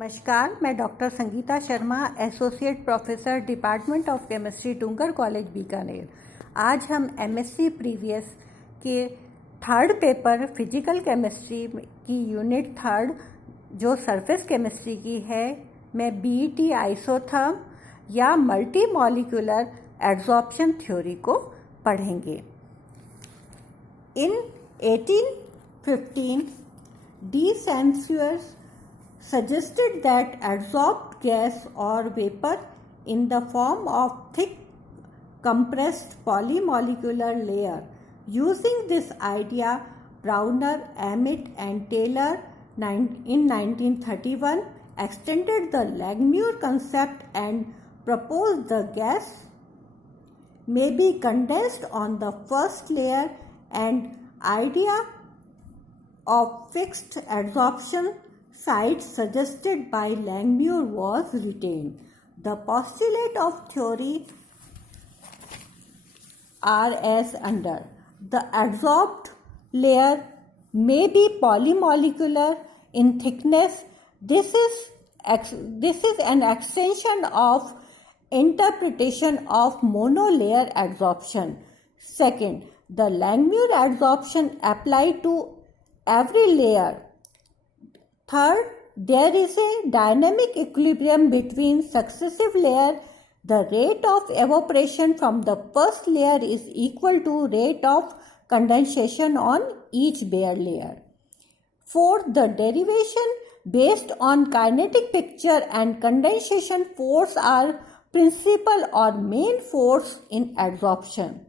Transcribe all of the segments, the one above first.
नमस्कार, मैं doctor Sangeeta Sharma, associate professor department of chemistry, Dungar college, Bikaner. आज हम एमएससी प्रीवियस के थर्ड पेपर फिजिकल केमिस्ट्री की यूनिट थर्ड जो सरफेस केमिस्ट्री की है में बीईटी आइसोथर्म या मल्टी मॉलिक्यूलर एड्सॉर्प्शन थ्योरी को पढ़ेंगे। इन 1815 डी सैंसुअर्स suggested that adsorbed gas or vapor in the form of thick compressed polymolecular layer. Using this idea, Browner, Amit and Taylor in 1931 extended the Langmuir concept and proposed the gas may be condensed on the first layer, and idea of fixed adsorption site suggested by Langmuir was retained. The postulate of theory are as under. The adsorbed layer may be polymolecular in thickness. This is an extension of interpretation of monolayer adsorption. Second, the Langmuir adsorption applied to every layer. Third, there is a dynamic equilibrium between successive layers. The rate of evaporation from the first layer is equal to rate of condensation on each bare layer. Fourth, the derivation based on kinetic picture and condensation force are principal or main force in adsorption.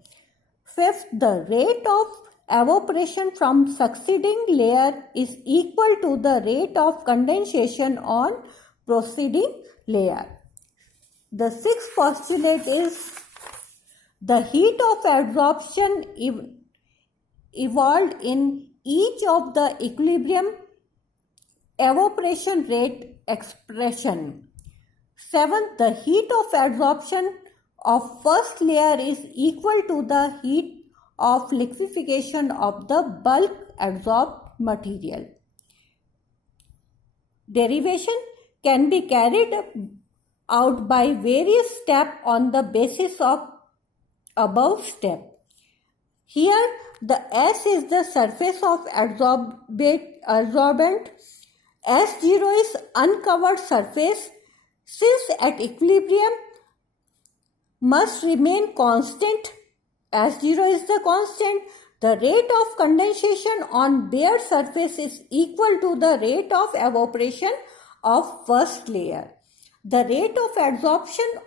Fifth, the rate of evaporation from succeeding layer is equal to the rate of condensation on preceding layer. The sixth postulate is the heat of adsorption evolved in each of the equilibrium evaporation rate expression. Seventh, the heat of adsorption of first layer is equal to the heat of liquefaction of the bulk adsorbed material. Derivation can be carried out by various steps on the basis of above step. Here, the S is the surface of adsorbent. S0 is uncovered surface. Since at equilibrium must remain constant, S0 is the constant, the rate of condensation on bare surface is equal to the rate of evaporation of first layer. The rate of adsorption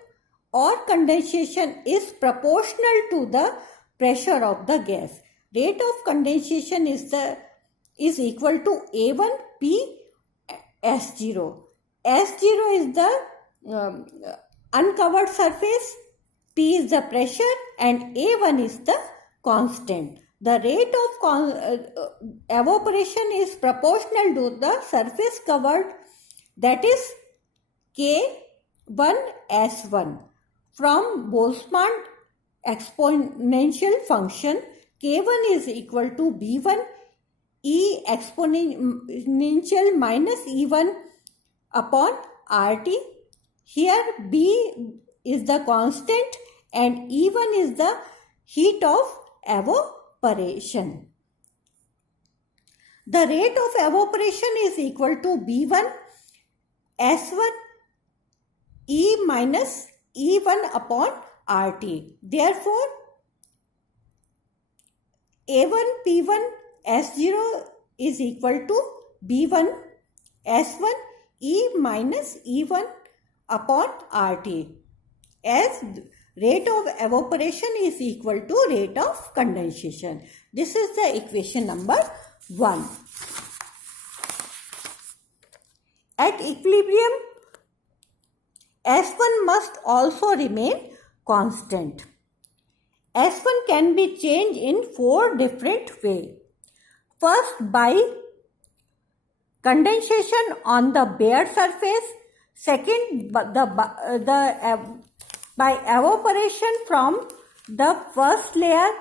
or condensation is proportional to the pressure of the gas. Rate of condensation is equal to A1 P S0. S0 is the uncovered surface, P is the pressure, and A1 is the constant. The rate of evaporation is proportional to the surface covered, that is K1S1. From Boltzmann exponential function, K1 is equal to B1 E exponential minus E1 upon RT. Here B is the constant and E1 is the heat of evaporation. The rate of evaporation is equal to B1 S1 E minus E1 upon RT. Therefore, A1 P1 S0 is equal to B1 S1 E minus E1 upon RT, as rate of evaporation is equal to rate of condensation. This is the equation number 1. At equilibrium, S1 must also remain constant. S1 can be changed in 4 different ways. First, by condensation on the bare surface. Second, by evaporation from the first layer.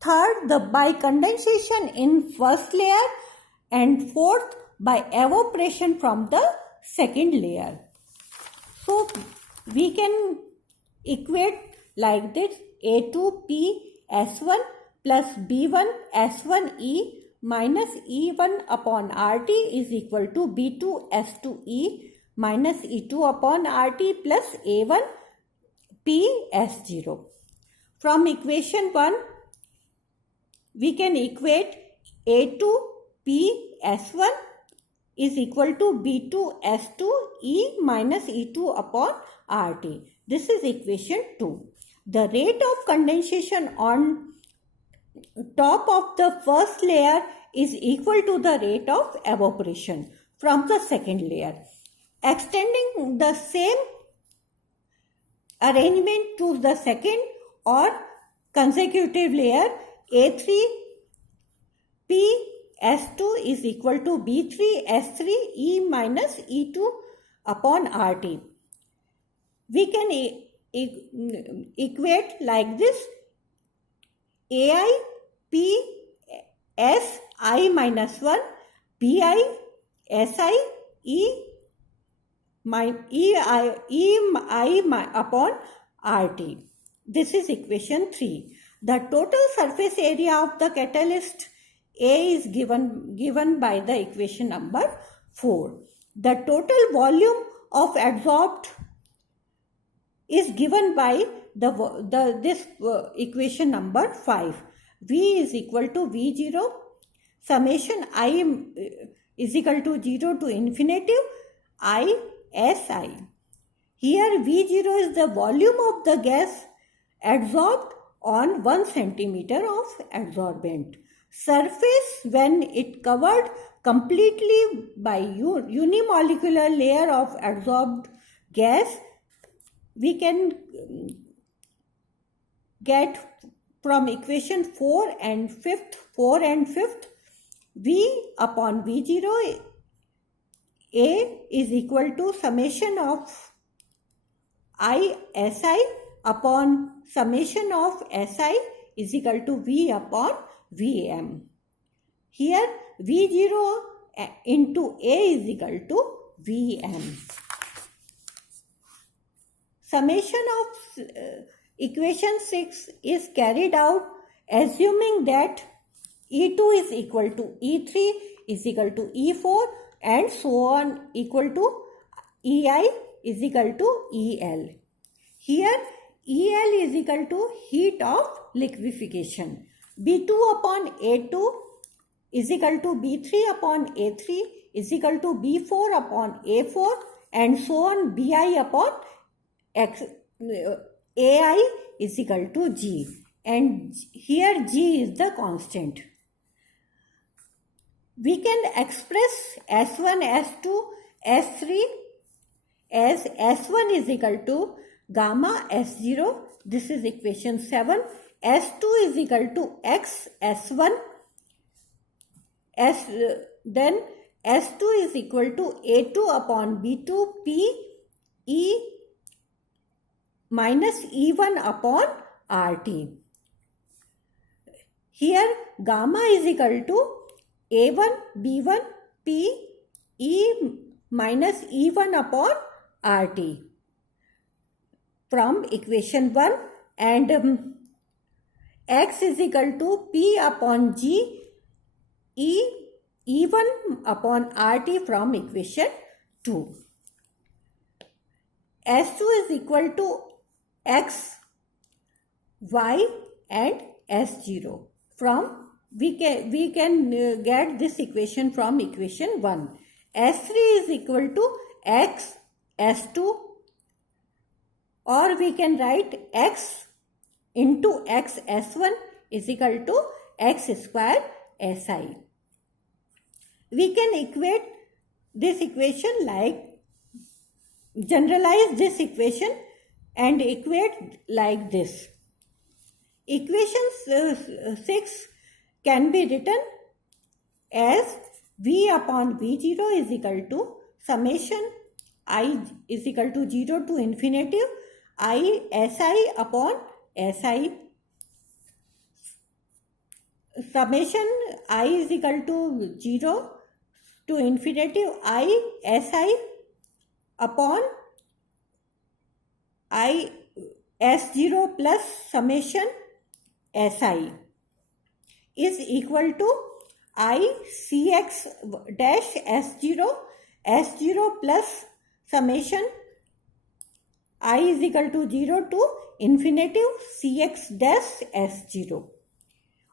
Third, by condensation in first layer. And fourth, by evaporation from the second layer. So we can equate like this: A2P S1 plus B1 S1E minus E1 upon RT is equal to B2 S2E minus E2 upon RT plus A1 P S0. From equation 1, we can equate A2P S1 is equal to B2 S2 E minus E2 upon RT. This is equation 2. The rate of condensation on top of the first layer is equal to the rate of evaporation from the second layer. Extending the same arrangement to the second or consecutive layer, A3P S2 is equal to B3 S3 E minus E2 upon RT. We can equate like this: AI P S I minus 1 BI SI E I upon RT. This is equation 3. The total surface area of the catalyst A is given by the equation number 4. The total volume of adsorbed is given by this equation number 5. V is equal to V0 summation I is equal to 0 to infinity I SI. Here V0 is the volume of the gas adsorbed on 1 centimeter of adsorbent. Surface when it covered completely by unimolecular layer of adsorbed gas, we can get from equation 4 and 5th, V upon V0 A is equal to summation of I SI upon summation of SI is equal to V upon Vm. Here V0 into A is equal to Vm. Summation of equation 6 is carried out assuming that E2 is equal to E3 is equal to E4 and so on equal to EI is equal to EL. Here EL is equal to heat of liquefaction. B2 upon A2 is equal to B3 upon A3 is equal to B4 upon A4 and so on BI upon AI is equal to G, and here G is the constant. We can express S1, S2, S3 as S1 is equal to gamma S0. This is equation 7. S2 is equal to X S1. Then S2 is equal to A2 upon B2 P E minus E1 upon RT. Here gamma is equal to A1 B1 P E minus E1 upon RT from equation 1, and X is equal to P upon G E1 upon RT from equation 2. S2 is equal to X, Y and S0 from we can get this equation from equation 1. S3 is equal to X S2, or we can write X into X S1 is equal to X square Si. We can equate this equation like generalize this equation and equate like this. Equation 6 can be written as V upon V0 is equal to summation I is equal to 0 to infinity I Si upon Si. Summation I is equal to 0 to infinity I Si upon I S0 plus summation Si is equal to I Cx dash S0 plus summation I is equal to 0 to infinity Cx dash S0,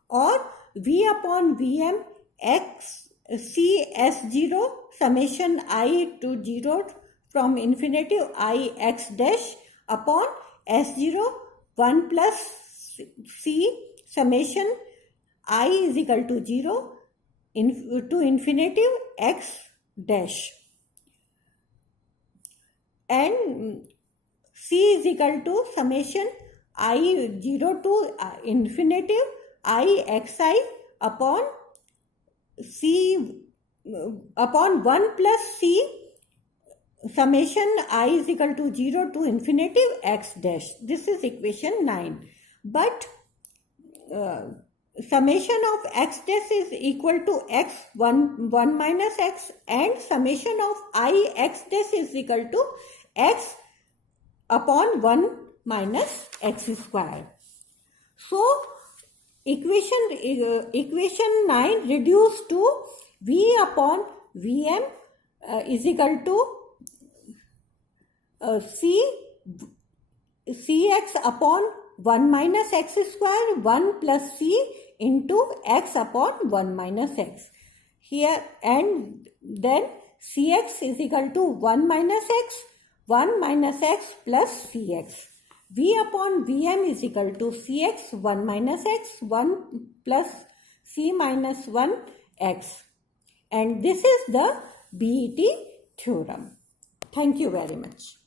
or V upon Vm x C S0 summation I to 0 from infinity I x dash upon S0 1 plus C summation I is equal to 0 to infinity x dash, and C is equal to summation I 0 to infinity I xi upon C upon 1 plus C summation I is equal to 0 to infinity x dash. This is equation 9. But summation of x dash is equal to x 1 minus x, and summation of I x dash is equal to x upon 1 minus x square. So equation 9 reduced to V upon Vm is equal to Cx upon 1 minus x square 1 plus C into x upon 1 minus x. Here, and then Cx is equal to 1 minus x plus Cx. V upon Vm is equal to Cx 1 minus x 1 plus C minus 1 x. And this is the BET theorem. Thank you very much.